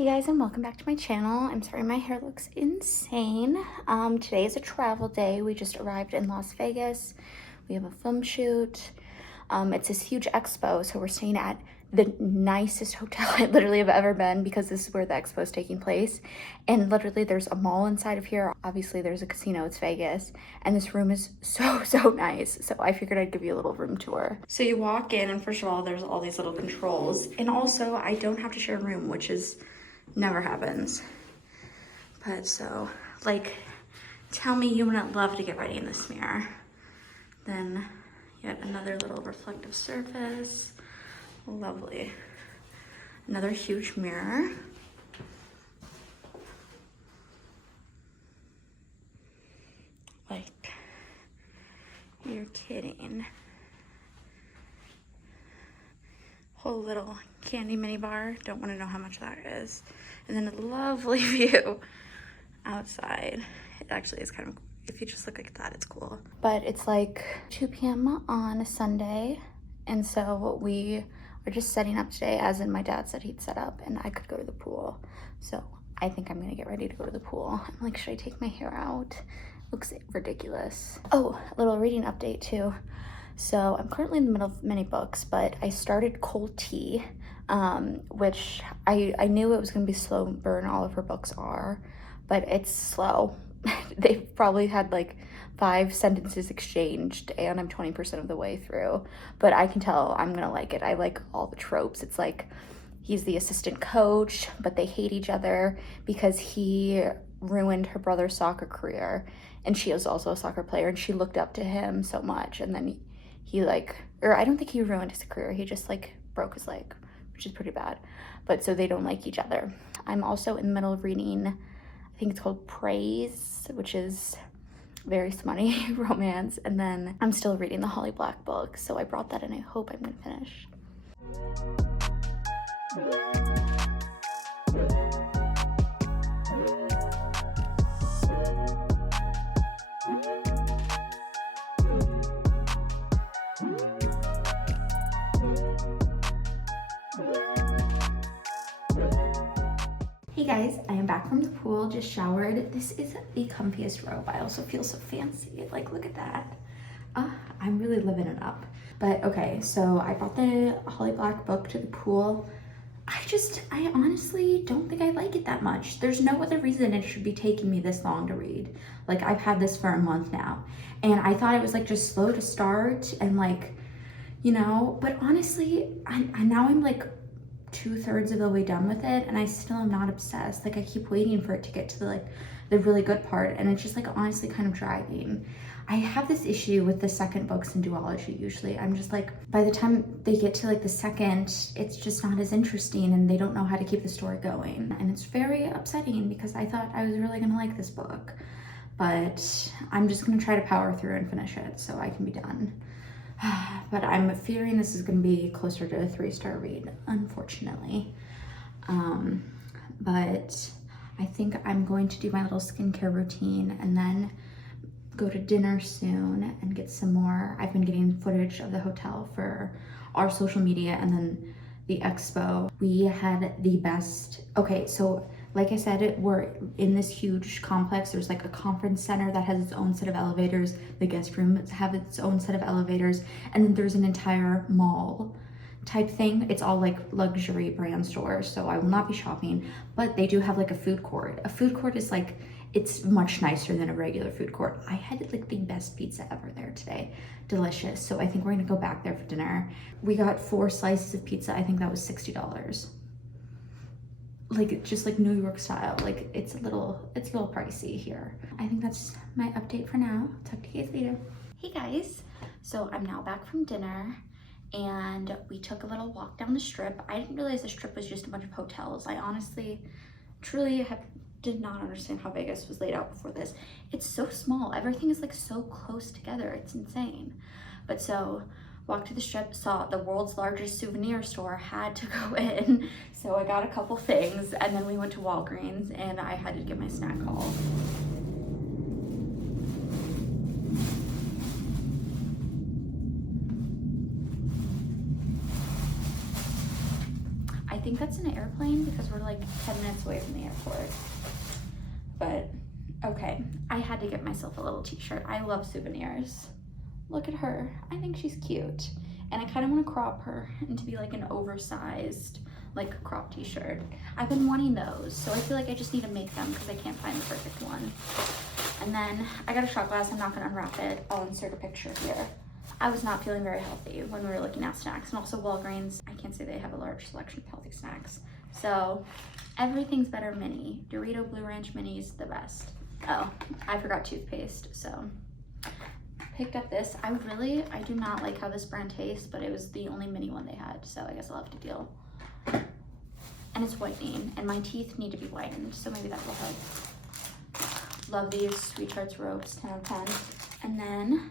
Hey guys, and welcome back to my channel. I'm sorry my hair looks insane. Today is a travel day. We just arrived in Las Vegas. We have a film shoot. It's this huge expo, so we're staying at the nicest hotel I literally have ever been because this is where the expo is taking place. And literally there's a mall inside of here. Obviously there's a casino, it's Vegas. And this room is so nice. So I figured I'd give you a little room tour. So you walk in and first of all, there's all these little controls. And also I don't have to share a room, which is never happens. But so, like, tell me you wouldn't love to get ready in this mirror. Then yet another little reflective surface. Lovely. Another huge mirror. Like, you're kidding. Whole little candy mini bar. Don't want to know how much that is. And then a lovely view outside. It actually is kind of, if you just look like that, it's cool. But it's like 2 p.m. on a Sunday. And so we are just setting up today, as in my dad said he'd set up and I could go to the pool. So I think I'm gonna get ready to go to the pool. I'm like, should I take my hair out? Looks ridiculous. Oh, a little reading update too. So I'm currently in the middle of many books, but I started Cold Tea, which I knew it was gonna be slow burn, all of her books are, but it's slow. They've probably had like 5 sentences exchanged and I'm 20% of the way through, but I can tell I'm gonna like it. I like all the tropes. It's like he's the assistant coach, but they hate each other because he ruined her brother's soccer career and she was also a soccer player and she looked up to him so much, and then he like, or I don't think he ruined his career, he just like broke his leg, which is pretty bad. But so they don't like each other. I'm also in the middle of reading, I think it's called Praise, which is very smutty romance. And then I'm still reading the Holly Black book, so I brought that and I hope I'm gonna finish. Hey guys, I am back from the pool, just showered. This is the comfiest robe. I also feel so fancy. Like, look at that. I'm really living it up. But okay, so I brought the Holly Black book to the pool. I honestly don't think I like it that much. There's no other reason it should be taking me this long to read. Like, I've had this for a month now. And I thought it was like just slow to start and like, you know, but honestly, now I'm like 2/3 of the way done with it and I still am not obsessed. Like, I keep waiting for it to get to the really good part, and it's just like honestly kind of dragging. I have this issue with the second books in duology usually. I'm just like, by the time they get to like the second, it's just not as interesting and they don't know how to keep the story going. And it's very upsetting because I thought I was really gonna like this book. But I'm just gonna try to power through and finish it so I can be done. But I'm fearing this is going to be closer to a 3-star read, unfortunately. But I think I'm going to do my little skincare routine and then go to dinner soon and get some more. I've been getting footage of the hotel for our social media and then the expo. We had the best, okay, so like I said, we're in this huge complex. There's like a conference center that has its own set of elevators. The guest rooms have its own set of elevators. And then there's an entire mall type thing. It's all like luxury brand stores. So I will not be shopping, but they do have like a food court. A food court is like, it's much nicer than a regular food court. I had like the best pizza ever there today. Delicious. So I think we're gonna go back there for dinner. We got 4 slices of pizza. I think that was $60. Like, just like New York style. Like, it's a little pricey here. I think that's my update for now. Talk to you guys later. Hey guys, so I'm now back from dinner and we took a little walk down the strip. I didn't realize the strip was just a bunch of hotels. I honestly, truly did not understand how Vegas was laid out before this. It's so small. Everything is like so close together. It's insane. But so, walked to the strip, saw the world's largest souvenir store, had to go in. So I got a couple things and then we went to Walgreens and I had to get my snack haul. I think that's an airplane because we're like 10 minutes away from the airport. But okay, I had to get myself a little t-shirt. I love souvenirs. Look at her. I think she's cute. And I kind of want to crop her into be like an oversized like crop t-shirt. I've been wanting those, so I feel like I just need to make them because I can't find the perfect one. And then I got a shot glass. I'm not going to unwrap it. I'll insert a picture here. I was not feeling very healthy when we were looking at snacks, and also Walgreens, I can't say they have a large selection of healthy snacks. So everything's better mini. Dorito Blue Ranch Mini is the best. Oh, I forgot toothpaste, so picked up this. I do not like how this brand tastes, but it was the only mini one they had, so I guess I'll have to deal. And it's whitening, and my teeth need to be whitened, so maybe that will help. Love these Sweet Tarts ropes, 10 out of 10. And then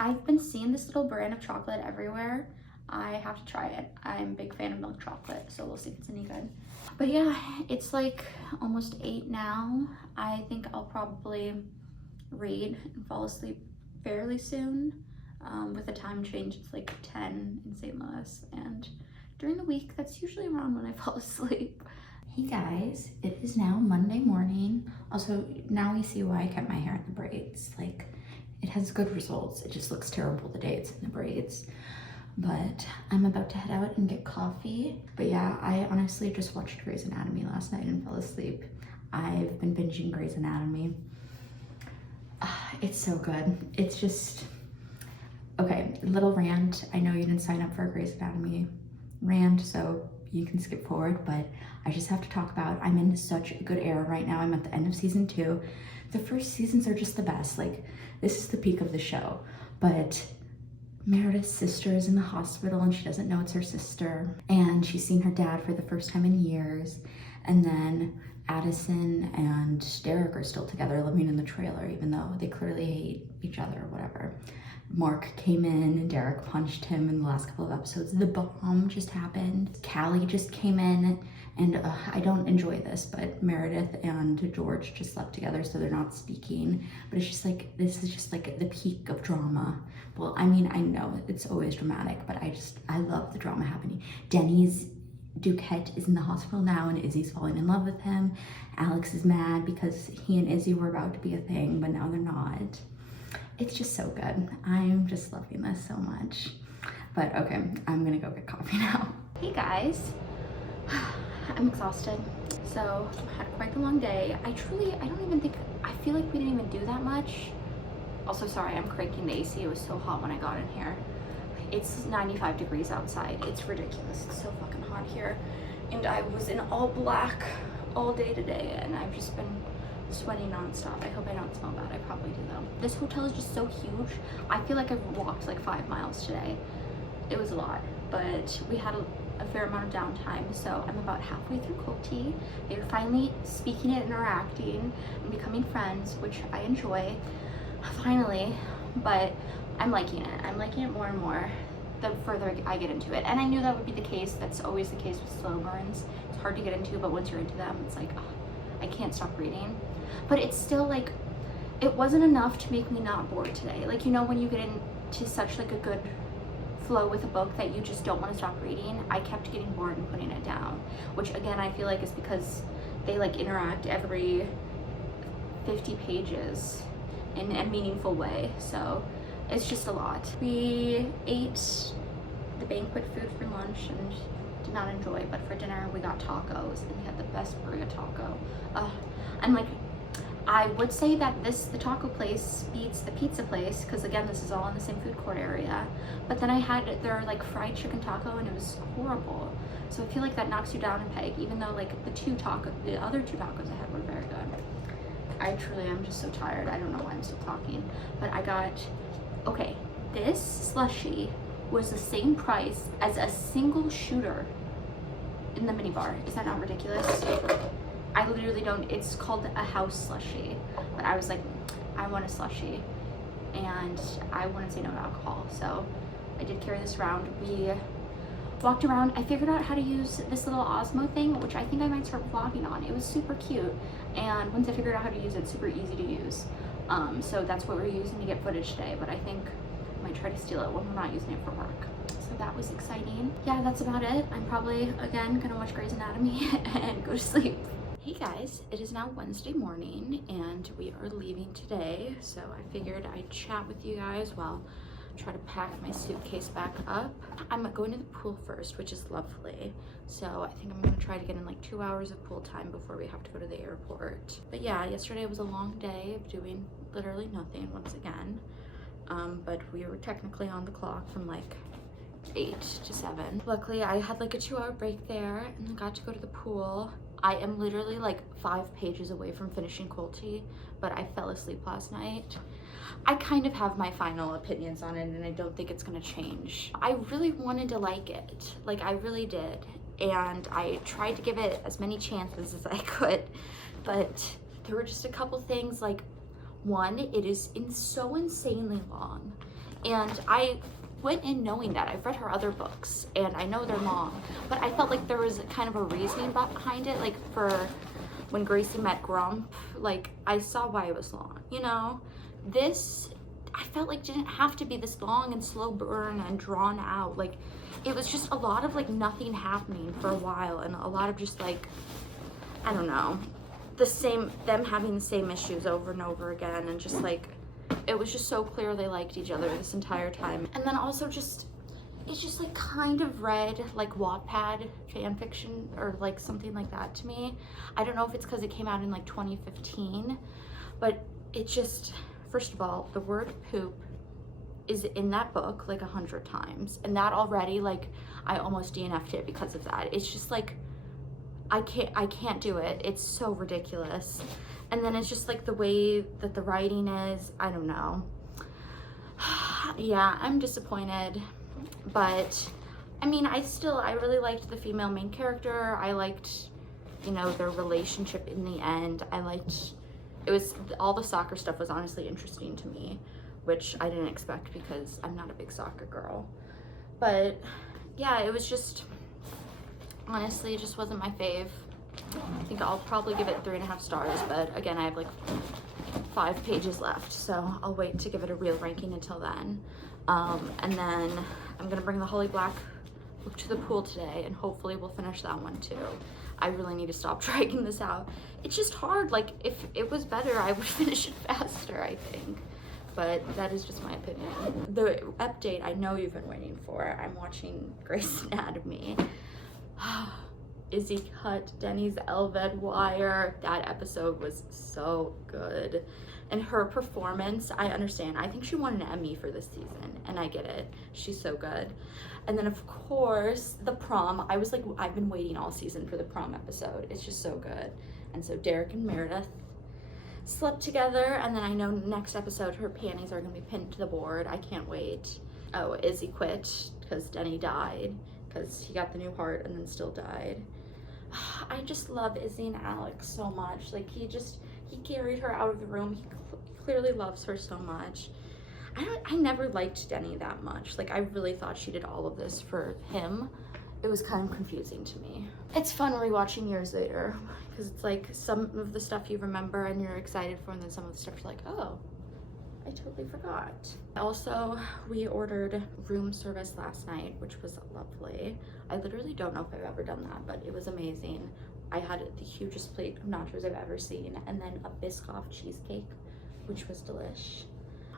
I've been seeing this little brand of chocolate everywhere. I have to try it. I'm a big fan of milk chocolate, so we'll see if it's any good. But yeah, it's like almost 8 now. I think I'll probably read and fall asleep fairly soon. With the time change, it's like 10 in St. Louis, and during the week, that's usually around when I fall asleep. Hey guys, it is now Monday morning. Also, now we see why I kept my hair in the braids. Like, it has good results. It just looks terrible the day it's in the braids. But I'm about to head out and get coffee. But yeah, I honestly just watched Grey's Anatomy last night and fell asleep. I've been binging Grey's Anatomy. It's so good. It's just, okay, little rant. I know you didn't sign up for a Grey's Anatomy rant, so you can skip forward, but I just have to talk about, I'm in such a good era right now. I'm at the end of season 2. The first seasons are just the best. Like, this is the peak of the show. But Meredith's sister is in the hospital and she doesn't know it's her sister. And she's seen her dad for the first time in years. And then Addison and Derek are still together living in the trailer, even though they clearly hate each other or whatever. Mark came in and Derek punched him in the last couple of episodes. The bomb just happened. Callie just came in, and I don't enjoy this, but Meredith and George just slept together, so they're not speaking. But it's just like, this is just like the peak of drama. Well, I mean, I know it's always dramatic, but I love the drama happening. Denny's Duquette is in the hospital now, and Izzy's falling in love with him. Alex is mad because he and Izzy were about to be a thing, but now they're not. It's just so good. I'm just loving this so much. But okay, I'm gonna go get coffee now. Hey guys, I'm exhausted. So I had quite the long day. I feel like we didn't even do that much. Also, sorry, I'm cranking the AC. It was so hot when I got in here. It's 95 degrees outside. It's ridiculous. It's so fucking hot here. And I was in all black all day today, and I've just been sweating nonstop. I hope I don't smell bad. I probably do though. This hotel is just so huge. I feel like I've walked like 5 miles today. It was a lot, but we had a fair amount of downtime, so I'm about halfway through cold tea. They're finally speaking and interacting and becoming friends, which I enjoy, finally, but I'm liking it. I'm liking it more and more the further I get into it. And I knew that would be the case. That's always the case with slow burns. It's hard to get into, but once you're into them, it's like, oh, I can't stop reading. But it's still like, it wasn't enough to make me not bored today. Like, you know, when you get into such like a good flow with a book that you just don't want to stop reading, I kept getting bored and putting it down, which again, I feel like is because they like interact every 50 pages in a meaningful way. So it's just a lot. We ate the banquet food for lunch and did not enjoy, but for dinner we got tacos and we had the best burrito taco. I'm like, I would say that the taco place beats the pizza place, because again, this is all in the same food court area. But then I had their like fried chicken taco and it was horrible. So I feel like that knocks you down a peg, even though like the other two tacos I had were very good. I truly am just so tired. I don't know why I'm still talking. But I got, okay, this slushie was the same price as a single shooter in the minibar. Is that not ridiculous? I literally don't, it's called a house slushie, but I was like, I want a slushie, and I wouldn't say no to alcohol, so I did carry this around. We walked around. I figured out how to use this little Osmo thing, which I think I might start vlogging on. It was super cute, and once I figured out how to use it, super easy to use. So that's what we're using to get footage today, but I think Might try to steal it when we're not using it for work. So that was exciting. Yeah, that's about it. I'm probably, again, gonna watch Grey's Anatomy and go to sleep. Hey guys, it is now Wednesday morning and we are leaving today. So I figured I'd chat with you guys while I try to pack my suitcase back up. I'm going to the pool first, which is lovely. So I think I'm gonna try to get in like 2 hours of pool time before we have to go to the airport. But yeah, yesterday was a long day of doing literally nothing once again. But we were technically on the clock from like 8 to 7. Luckily, I had like a 2-hour break there and got to go to the pool. I am literally like 5 pages away from finishing Colty, but I fell asleep last night. I kind of have my final opinions on it and I don't think it's gonna change. I really wanted to like it, like I really did. And I tried to give it as many chances as I could, but there were just a couple things. Like, one, it is so insanely long. And I went in knowing that. I've read her other books and I know they're long, but I felt like there was kind of a reasoning behind it. Like for when Gracie met Grump, like I saw why it was long, you know? This, I felt like didn't have to be this long and slow burn and drawn out. Like it was just a lot of like nothing happening for a while and a lot of just like, I don't know, them having the same issues over and over again, and just like, it was just so clear they liked each other this entire time. And then also just, it's just like kind of read like Wattpad fan fiction or like something like that to me. I don't know if it's because it came out in like 2015, but it just, first of all, the word poop is in that book like 100 times. And that already, like, I almost DNF'd it because of that. It's just like, I can't do it. It's so ridiculous. And then it's just like the way that the writing is, I don't know. Yeah, I'm disappointed, but I mean, I really liked the female main character. I liked, you know, their relationship in the end. All the soccer stuff was honestly interesting to me, which I didn't expect because I'm not a big soccer girl. But yeah, it was just, honestly, it just wasn't my fave. I think I'll probably give it 3.5 stars, but again, I have like 5 pages left, so I'll wait to give it a real ranking until then. And then I'm gonna bring the Holly Black book to the pool today, and hopefully we'll finish that one too. I really need to stop dragging this out. It's just hard. Like, if it was better, I would finish it faster, I think. But that is just my opinion. The update I know you've been waiting for. I'm watching Grey's Anatomy. Izzy cut Denny's Elved wire. That episode was so good. And her performance, I understand. I think she won an Emmy for this season, and I get it. She's so good. And then of course, the prom. I was like, I've been waiting all season for the prom episode. It's just so good. And so Derek and Meredith slept together, and then I know next episode her panties are gonna be pinned to the board. I can't wait. Oh, Izzy quit because Denny died, because he got the new heart and then still died. I just love Izzy and Alex so much. Like, he carried her out of the room. He clearly loves her so much. I never liked Denny that much. Like, I really thought she did all of this for him. It was kind of confusing to me. It's fun rewatching years later, because it's like some of the stuff you remember and you're excited for, and then some of the stuff you're like, oh, I totally forgot. Also, we ordered room service last night, which was lovely. I literally don't know if I've ever done that, but it was amazing. I had the hugest plate of nachos I've ever seen, and then a Biscoff cheesecake, which was delish.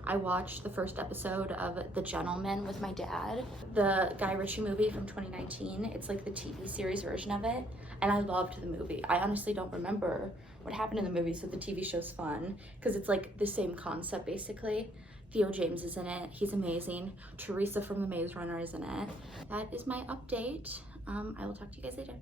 I watched the first episode of The Gentleman with my dad, the Guy Ritchie movie from 2019. It's like the TV series version of it, and I loved the movie. I honestly don't remember what happened in the movie, so the TV show's fun because it's like the same concept basically. Theo James is in it. He's amazing. Teresa from The Maze Runner is in it. That is my update. I will talk to you guys later.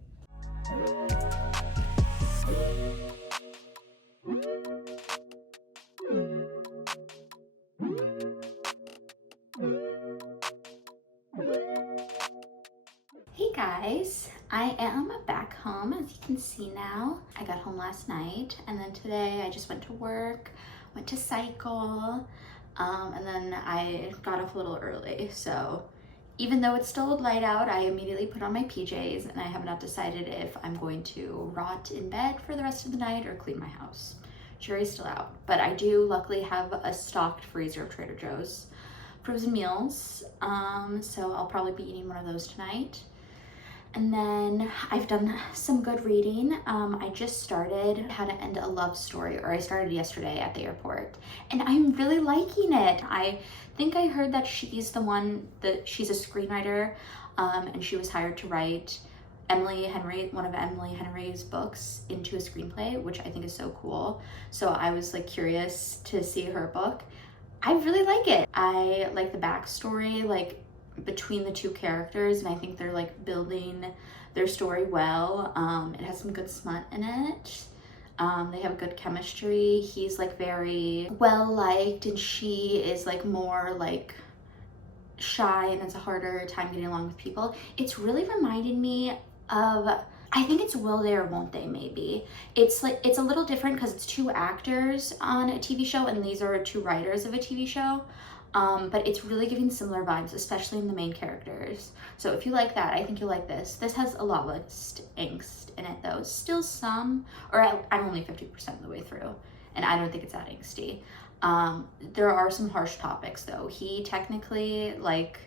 Hey guys, I am back home, as you can see now. I got home last night, and then today I just went to work, went to cycle, and then I got off a little early. So even though it's still light out, I immediately put on my PJs, and I have not decided if I'm going to rot in bed for the rest of the night or clean my house. Jury's still out, but I do luckily have a stocked freezer of Trader Joe's frozen meals. So I'll probably be eating one of those tonight. And then I've done some good reading. I just started How to End a Love Story, or I started yesterday at the airport, and I'm really liking it. I think I heard that she's the one that she's a screenwriter, and she was hired to write Emily Henry, one of Emily Henry's books, into a screenplay, which I think is so cool. So I was like curious to see her book. I really like it. I like the backstory, like between the two characters, and I think they're like building their story well. It has some good smut in it. They have good chemistry. He's like very well liked, and she is like more like shy and has a harder time getting along with people. It's really reminding me of, I think it's Will They or Won't They, maybe. It's like, it's a little different because it's two actors on a TV show, and these are two writers of a TV show. But it's really giving similar vibes, especially in the main characters. So if you like that, I think you'll like this. This has a lot less angst in it though. Still some, or I'm only 50% of the way through, and I don't think it's that angsty. There are some harsh topics though. He technically like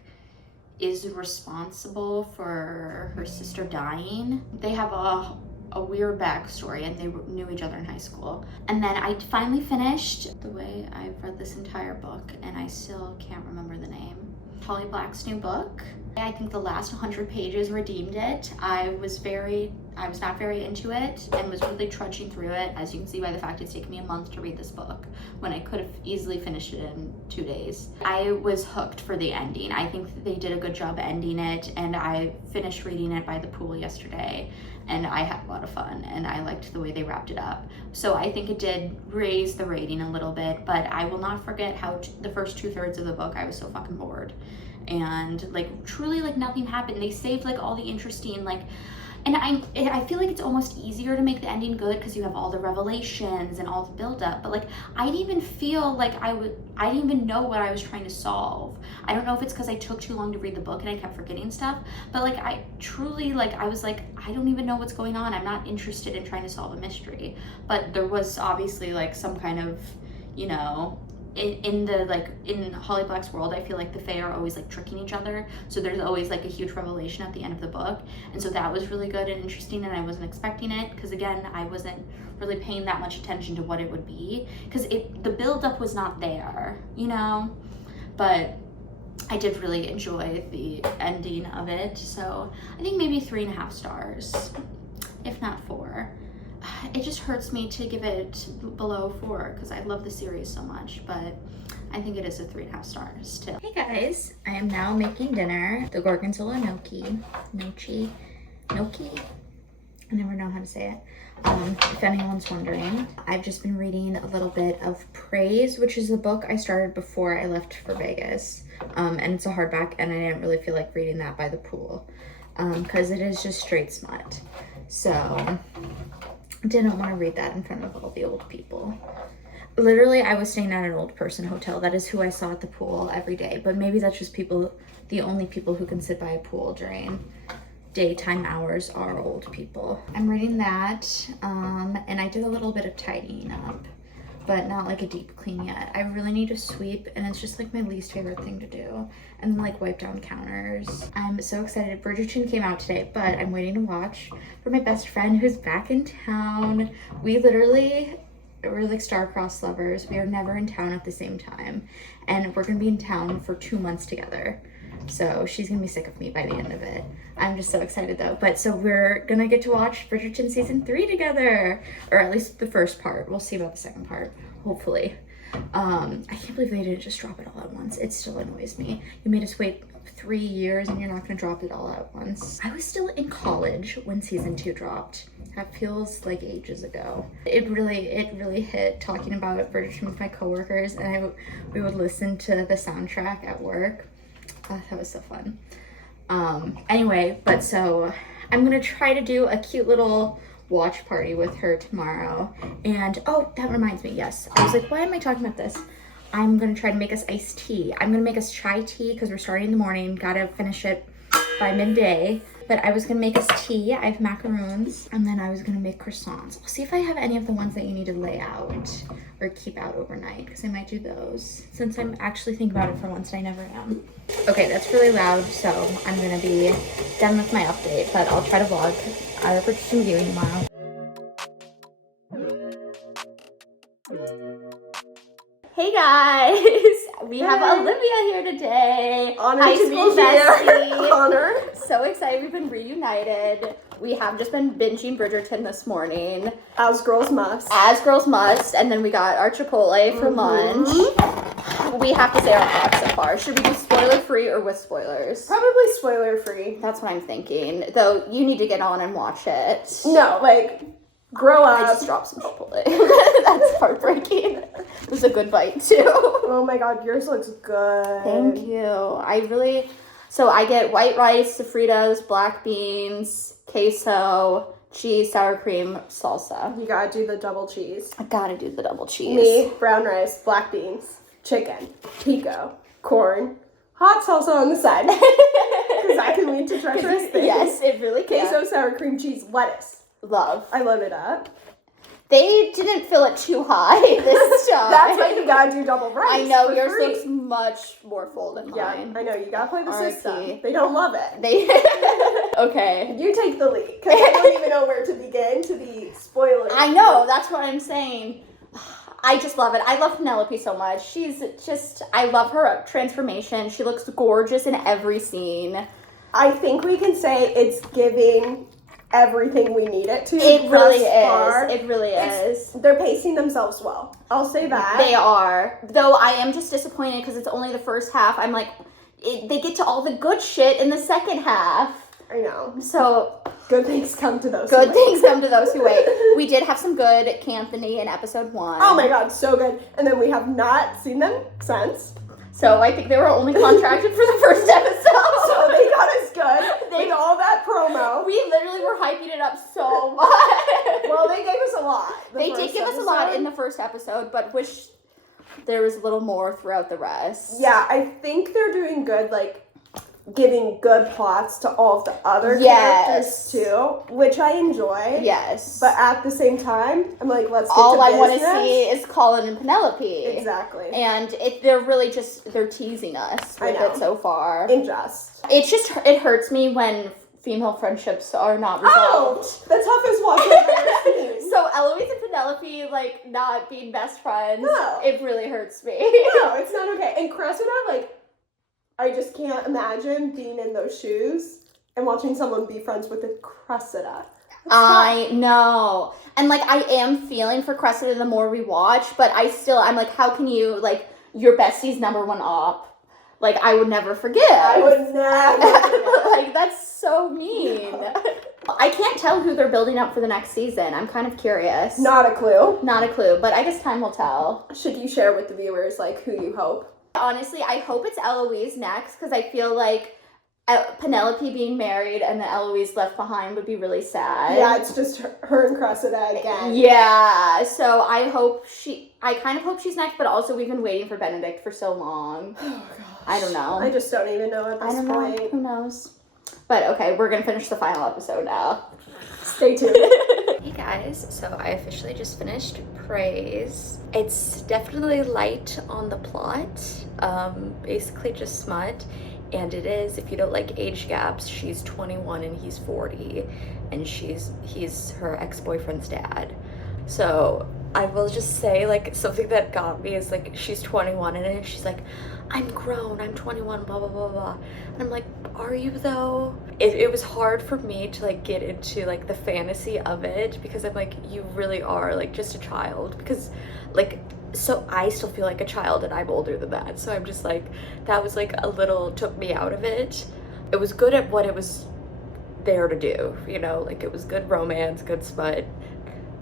is responsible for her sister dying. They have a weird backstory, and they knew each other in high school. And then I finally finished, the way I've read this entire book, and I still can't remember the name, Holly Black's new book. I think the last 100 pages redeemed it. I was not very into it and was really trudging through it, as you can see by the fact it's taken me a month to read this book when I could have easily finished it in 2 days. I was hooked for the ending. I think they did a good job ending it, and I finished reading it by the pool yesterday, and I had a lot of fun, and I liked the way they wrapped it up. So I think it did raise the rating a little bit, but I will not forget how the first 2/3 of the book I was so fucking bored. And like truly like nothing happened. They saved like all the interesting like, and I feel like it's almost easier to make the ending good because you have all the revelations and all the buildup. But like I didn't even feel like I didn't even know what I was trying to solve. I don't know if it's because I took too long to read the book and I kept forgetting stuff, but like I truly like I was like, I don't even know what's going on. I'm not interested in trying to solve a mystery. But there was obviously like some kind of, you know, in Holly Black's world, I feel like the Fae are always like tricking each other, so there's always like a huge revelation at the end of the book, and so that was really good and interesting, and I wasn't expecting it because again I wasn't really paying that much attention to what it would be because the build-up was not there, you know. But I did really enjoy the ending of it, so I think maybe 3.5 stars, if not 4. It just hurts me to give it below 4 because I love the series so much, but I think it is a 3.5 stars still. Hey guys, I am now making dinner. The Gorgonzola gnocchi. I never know how to say it. If anyone's wondering, I've just been reading a little bit of Praise, which is a book I started before I left for Vegas. And it's a hardback, and I didn't really feel like reading that by the pool because it is just straight smut. So didn't want to read that in front of all the old people. Literally, I was staying at an old person hotel. That is who I saw at the pool every day. But maybe that's just the only people who can sit by a pool during daytime hours are old people. I'm reading that, and I did a little bit of tidying up, but not like a deep clean yet. I really need to sweep, and it's just like my least favorite thing to do. And then like wipe down counters. I'm so excited. Bridgerton came out today, but I'm waiting to watch for my best friend who's back in town. We're like star-crossed lovers. We are never in town at the same time, and we're gonna be in town for 2 months together. So she's gonna be sick of me by the end of it. I'm just so excited though. But so we're gonna get to watch Bridgerton season 3 together, or at least the first part. We'll see about the second part, hopefully. I can't believe they didn't just drop it all at once. It still annoys me. You made us wait 3 years and you're not gonna drop it all at once. I was still in college when season 2 dropped. That feels like ages ago. It really hit talking about Bridgerton with my coworkers, and we would listen to the soundtrack at work. Oh, that was so fun. Anyway, but so I'm gonna try to do a cute little watch party with her tomorrow. And oh, that reminds me, yes. I was like, why am I talking about this? I'm gonna try to make us iced tea. I'm gonna make us chai tea because we're starting in the morning. Gotta finish it by midday. But I was gonna make us tea. I have macaroons, and then I was gonna make croissants. I'll see if I have any of the ones that you need to lay out. or keep out overnight, because I might do those since I'm actually thinking about it for once and I never am. Okay, that's really loud, so I'm gonna be done with my update, but I'll try to vlog either for some viewing tomorrow. Hey guys, we have Olivia here today. Honor High to school be here. bestie. Honor. So excited, we've been reunited. We have just been binging Bridgerton this morning. As girls must. As girls must, and then we got our Chipotle for lunch. We have to say our thoughts so far. Should we do spoiler free or with spoilers? Probably spoiler free. That's what I'm thinking. Though you need to get on and watch it. No, like, grow up. I just dropped some Chipotle. That's heartbreaking. It was a good bite too. Oh my god, yours looks good. Thank you. So I get white rice, sofritas, black beans, queso, cheese, sour cream, salsa. You gotta do the double cheese. I gotta do the double cheese. Me, brown rice, black beans, chicken, pico, corn, hot salsa on the side. Because that can lead to treacherous things. Yes, it really can. Queso, sour cream, cheese, lettuce. Love. I load it up. They didn't fill it too high this time. That's why you gotta do double rice. I know, for yours free. looks much more full than Yeah, mine. I know, you gotta play the RIP. system. They don't love it. They Okay. You take the lead, because I don't even know where to begin to be spoilers. I know, that's what I'm saying. I just love it. I love Penelope so much. I love her transformation. She looks gorgeous in every scene. I think we can say it's giving everything we need it to. It really thus far. is. It really is. They're pacing themselves well. I'll say that. They are. Though I am just disappointed because it's only the first half. I'm like, they get to all the good shit in the second half. I know. So Good things come to those. good who things wait. come to those who wait. We did have some good Canthony in episode 1. Oh my god, so good. And then we have not seen them since. So I think they were only contracted for the first episode. So they got us good. With all that promo. We literally were hyping it up so much. Well, they gave us a lot. They did give us a lot in the first episode, but wish there was a little more throughout the rest. Yeah, I think they're doing good, like, giving good plots to all of the other Yes. characters, too, which I enjoy. Yes. But at the same time, I'm like, let's get all to I business. want to see is Colin and Penelope. Exactly. And they're really they're teasing us I with know. it so far. Unjust. It hurts me when female friendships are not resolved. Oh, the toughest watch I've ever seen. So Eloise and Penelope, like, not being best friends, No. it really hurts me. No, it's not okay. And Cressida, like, I just can't imagine being in those shoes and watching someone be friends with a Cressida. I know. And, like, I am feeling for Cressida the more we watch, but I'm like, how can you, like, your bestie's number one op? Like, I would never forgive. I would never. Like, that's so mean. I can't tell who they're building up for the next season. I'm kind of curious. Not a clue. Not a clue, but I guess time will tell. Should you share with the viewers, like, who you hope? Honestly, I hope it's Eloise next, because I feel like Penelope being married and then Eloise left behind would be really sad. Yeah, it's just her and Cressida again. Yeah, so I kind of hope she's next, but also we've been waiting for Benedict for so long. Oh, gosh. I don't know. I just don't even know at this I don't know. point. Who knows? But okay, we're gonna finish the final episode now. Stay tuned. Hey guys, so I officially just finished Praise. It's definitely light on the plot, basically just smut, and it is, if you don't like age gaps, she's 21 and he's 40, and he's her ex-boyfriend's dad. So I will just say, like, something that got me is, like, she's 21 and she's like, I'm grown, I'm 21, blah, blah, blah, blah. And I'm like, are you though? It was hard for me to, like, get into, like, the fantasy of it, because I'm like, you really are, like, just a child. Because, like, so I still feel like a child and I'm older than that. So I'm just like, that was, like, took me out of it. It was good at what it was there to do, you know? Like, it was good romance, good smut.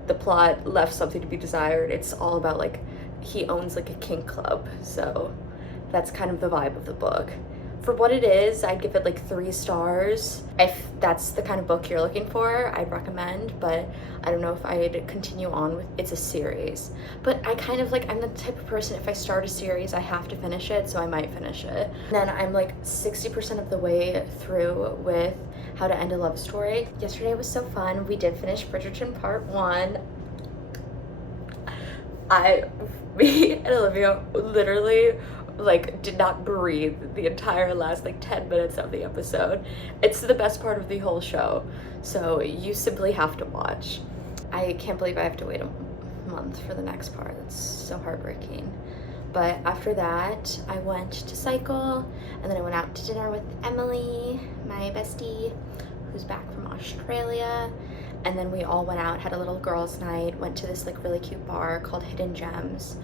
The plot left something to be desired. It's all about, like, he owns, like, a kink club. So that's kind of the vibe of the book. For what it is, I'd give it like 3 stars. If that's the kind of book you're looking for, I'd recommend, but I don't know if I'd continue on with, it's a series. But I kind of, like, I'm the type of person, if I start a series, I have to finish it, so I might finish it. Then I'm like 60% of the way through with How to End a Love Story. Yesterday was so fun. We did finish Bridgerton Part 1. Me and Olivia literally like did not breathe the entire last like 10 minutes of the episode. It's the best part of the whole show, so you simply have to watch. I can't believe I have to wait a month for the next part. It's so heartbreaking. But after that, I went to cycle, and then I went out to dinner with Emily, my bestie, who's back from Australia. And then we all went out, had a little girls' night, went to this like really cute bar called Hidden Gems.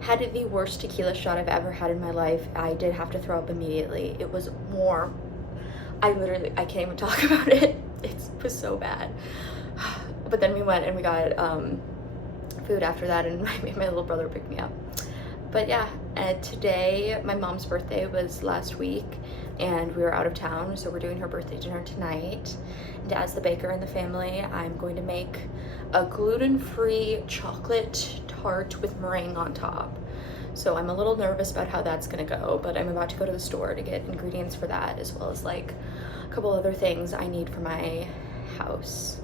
Had the worst tequila shot I've ever had in my life. I did have to throw up immediately. It was warm. I can't even talk about it. It was so bad. But then we went and we got food after that, and my little brother picked me up. But yeah, today, my mom's birthday was last week, and we were out of town, so we're doing her birthday dinner tonight. And as the baker in the family, I'm going to make a gluten-free chocolate tart with meringue on top. So I'm a little nervous about how that's gonna go, but I'm about to go to the store to get ingredients for that, as well as like a couple other things I need for my house.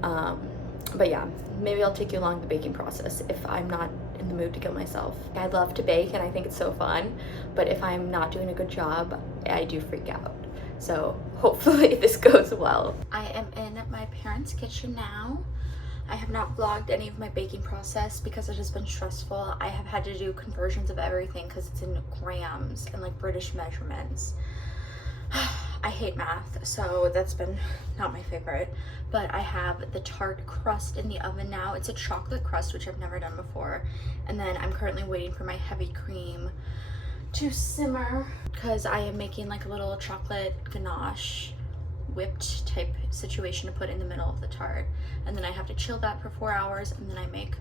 But yeah, maybe I'll take you along the baking process if I'm not in the mood to kill myself. I love to bake and I think it's so fun, but if I'm not doing a good job, I do freak out. So hopefully this goes well. I am in my parents' kitchen now. I have not vlogged any of my baking process because it has been stressful. I have had to do conversions of everything because it's in grams and like British measurements. I hate math, so that's been not my favorite. But I have the tart crust in the oven now. It's a chocolate crust, which I've never done before. And then I'm currently waiting for my heavy cream to simmer because I am making like a little chocolate ganache whipped type situation to put in the middle of the tart. And then I have to chill that for 4 hours, and then I make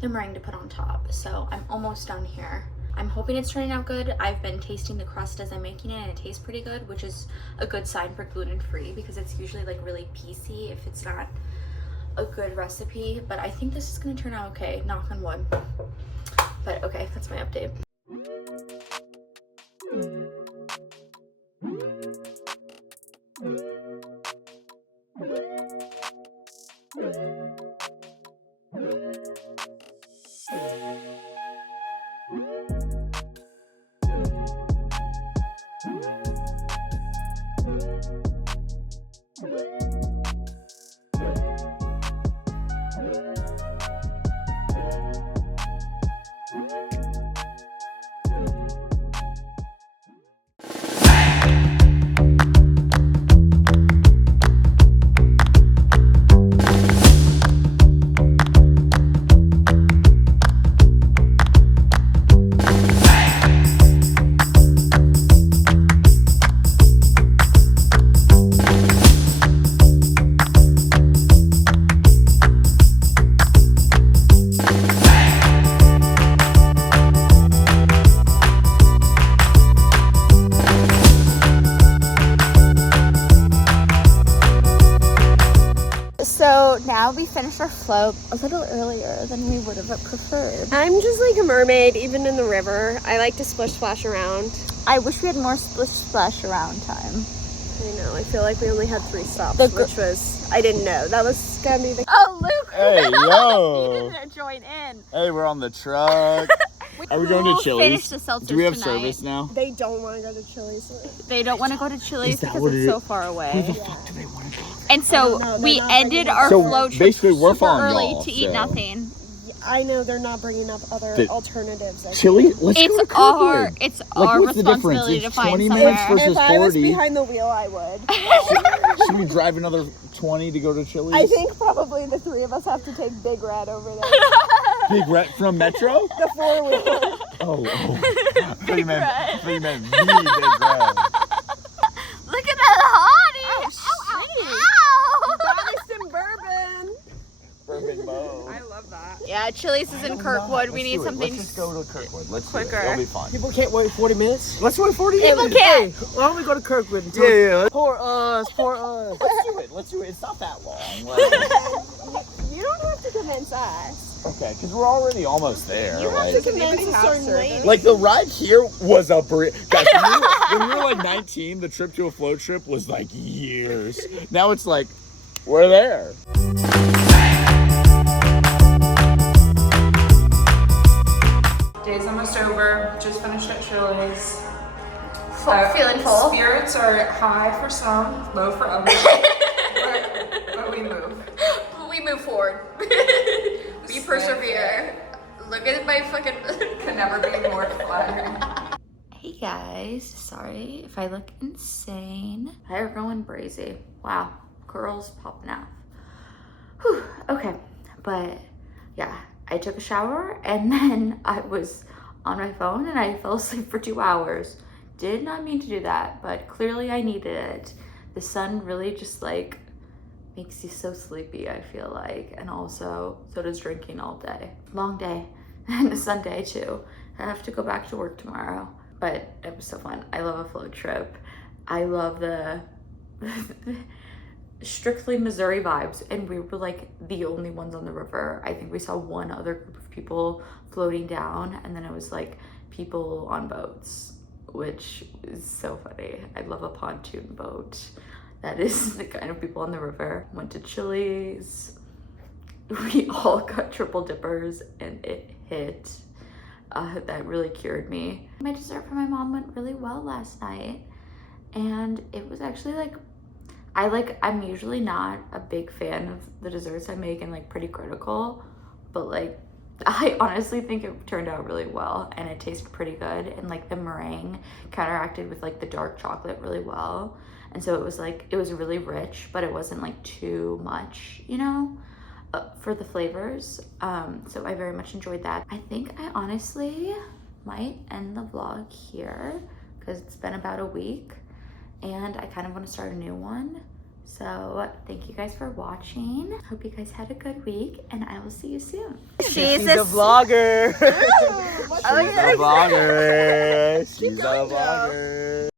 the meringue to put on top. So I'm almost done here. I'm hoping it's turning out good. I've been tasting the crust as I'm making it, and it tastes pretty good, which is a good sign for gluten-free because it's usually like really piecey if it's not a good recipe. But I think this is gonna turn out okay, knock on wood. But okay, that's my update. So now we finished our float a little earlier than we would have preferred. I'm just like a mermaid, even in the river. I like to splish splash around. I wish we had more splish splash around time. I know, I feel like we only had 3 stops, which was, I didn't know. That was gonna be the... Oh, Luke! Hey, yo! You didn't join in. Hey, we're on the truck. Are we going to Chili's? Do we have service now? They don't want to go to Chili's. They don't want to go to Chili's because what it's it so is? far away. Where the fuck do they want to go? And so No, we they're not ended bringing our us- So float trip basically, we're super following early y'all, to eat so. nothing. I know they're not bringing up other The- alternatives. I Chili? think. Let's go to It's our Kirkwood. What's the difference? responsibility It's to find 20 somewhere. minutes versus If I was 40. behind the wheel, I would. Should we drive another 20 to go to Chili's? I think probably the 3 of us have to take Big Red over there. Big Red from Metro? The 4-wheeler. Oh. I thought you meant the Big Red. Look at that hottie! Ow! Got me some bourbon. Bourbon Mo. I love that. Yeah, Chili's is in Kirkwood. We need something. Let's just go to Kirkwood. Let's do quicker. it. It'll be fun. People can't wait 40 minutes? Let's wait 40 People minutes. can't. Hey, why don't we go to Kirkwood? And Yeah. Poor us, poor us. Let's do it. It's not that long. You don't have to convince us. Okay, because we're already almost there. You have to convince a certain lady. Like the ride here was a guys, when we were like 19, the trip to a float trip was like years. Now it's like, we're there. almost over. Just finished at Chili's. Feeling full? Spirits are high for some, low for others. but we move. We move forward. We persevere. Look at my fucking. Can never be more flattering. Hey guys, sorry if I look insane. Hair going brazy. Wow, curls popping out. Whew, okay, but yeah, I took a shower and then I was on my phone and I fell asleep for 2 hours. Did not mean to do that, but clearly I needed it. The sun really just like makes you so sleepy, I feel like. And also, so does drinking all day. Long day, and a Sunday too. I have to go back to work tomorrow. But it was so fun. I love a float trip. I love the strictly Missouri vibes. And we were like the only ones on the river. I think we saw one other group of people floating down. And then it was like people on boats, which is so funny. I love a pontoon boat. That is the kind of people on the river. Went to Chili's. We all got triple dippers and it hit. That really cured me. My dessert for my mom went really well last night. And it was actually like, I'm usually not a big fan of the desserts I make and like pretty critical, but like, I honestly think it turned out really well and it tasted pretty good. And like the meringue counteracted with like the dark chocolate really well. And so it was like, it was really rich, but it wasn't like too much, you know? For the flavors. So I very much enjoyed that. I think I honestly might end the vlog here because it's been about a week and I kind of want to start a new one. So thank you guys for watching. Hope you guys had a good week and I will see you soon. She's a vlogger. She's a vlogger. She's a vlogger.